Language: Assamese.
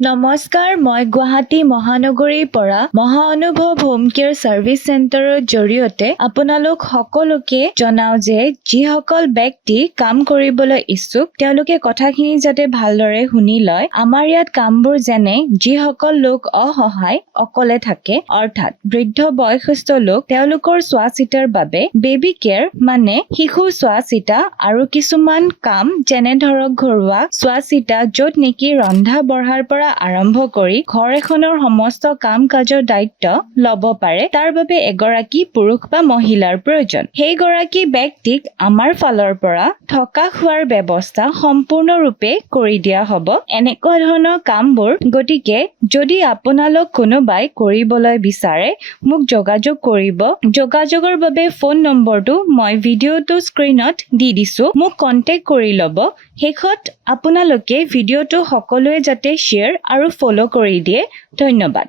নমস্কাৰ, মই গুৱাহাটী মহানগৰীৰ পৰা মহা অনুভৱ হোম কেয়াৰ চাৰ্ভিচ চেণ্টাৰৰ জৰিয়তে আপোনালোক সকলোকে জনাও যে যিসকল ব্যক্তি কাম কৰিবলৈ ইচ্ছুক তেওঁলোকে কথাখিনি যাতে ভালদৰে শুনি লয়। আমাৰ ইয়াত কামবোৰ যেনে যিসকল লোক অসহায় অকলে থাকে অৰ্থাৎ বৃদ্ধ বয়সস্থ লোক তেওঁলোকৰ চোৱা চিতাৰ বাবে বেবী কেয়াৰ মানে শিশু চোৱা চিতা আৰু কিছুমান কাম যেনে ধৰক ঘৰুৱা চোৱা চিতা য'ত নেকি ৰন্ধা বঢ়াৰ পৰা আৰম্ভ কৰি ঘৰ এখনৰ সমস্ত কাম কাজৰ দায়িত্ব ল'ব পাৰে তাৰ বাবে এগৰাকী পুৰুষ বা মহিলাৰ প্ৰয়োজন। সেইগৰাকী ব্যক্তিক আমাৰ ফালৰ পৰা থকা খোৱাৰ ব্যৱস্থা সম্পূৰ্ণৰূপে কৰি দিয়া হ'ব এনেকুৱা ধৰণৰ কামবোৰ। গতিকে যদি আপোনালোক কোনোবাই কৰিবলৈ বিচাৰে মোক যোগাযোগ কৰিব। যোগাযোগৰ বাবে ফোন নম্বৰটো মই ভিডিঅ'টো স্ক্ৰীনত দি দিছো, মোক কন্টেক্ট কৰি ল'ব। শেষত আপোনালোকে ভিডিঅ'টো সকলোৱে যাতে শ্বেয়াৰ আৰু ফলো কৰি দিয়ে। ধন্যবাদ।